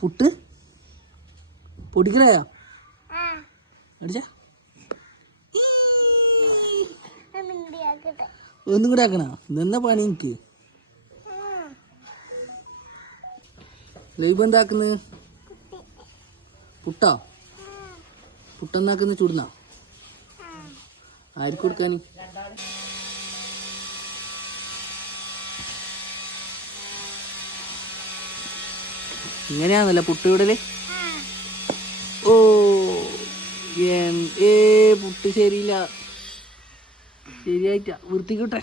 പുട്ട് പൊടിക്കലായോ അടിച്ച ഒന്നും കൂടെ ആക്കണ ഇതെന്നാ പണി എനിക്ക് ലൈബ് എന്താക്കുന്നത് പുട്ടോ പുട്ടെന്നാക്കുന്ന ചൂടുന്ന ആർക്ക് കൊടുക്കാൻ ഇങ്ങനെയാണല്ലോ പുട്ട് വിടല് ഓ പുട്ട് ശരിയില്ല ശരിയായിട്ടാ വൃത്തിക്കട്ടെ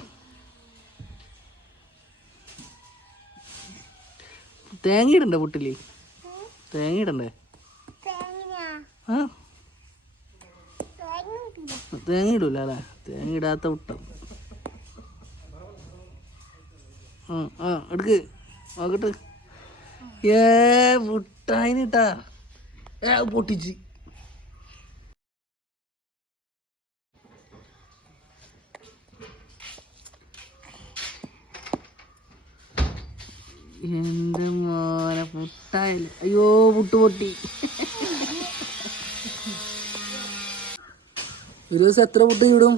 തേങ്ങ ഇടണ്ടേ പുട്ടില് തേങ്ങ ഇടണ്ടേ ആ തേങ്ങ ഇടൂല അല്ലേ തേങ്ങ ഇടാത്ത പുട്ട എടുക്ക് നോക്കട്ട് പുട്ടായിട്ടാ പൊട്ടിച്ച് എന്റെ മോനെ പുട്ടായില്ല അയ്യോ പുട്ട് പൊട്ടി ഒരു ദിവസം എത്ര പുട്ട് ചൂടും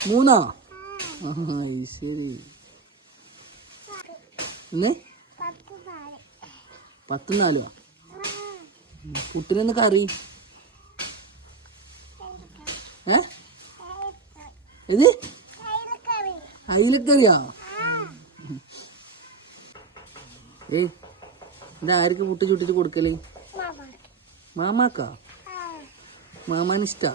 3 ശരി പിന്നെ 10 4 പുട്ടിനൊന്ന് കറി ഏത് അയിലക്കറിയാ ഇതാർക്ക് പുട്ട് ചുട്ടിട്ട് കൊടുക്കല് മാമാക്കാ മാമാനിഷ്ടാ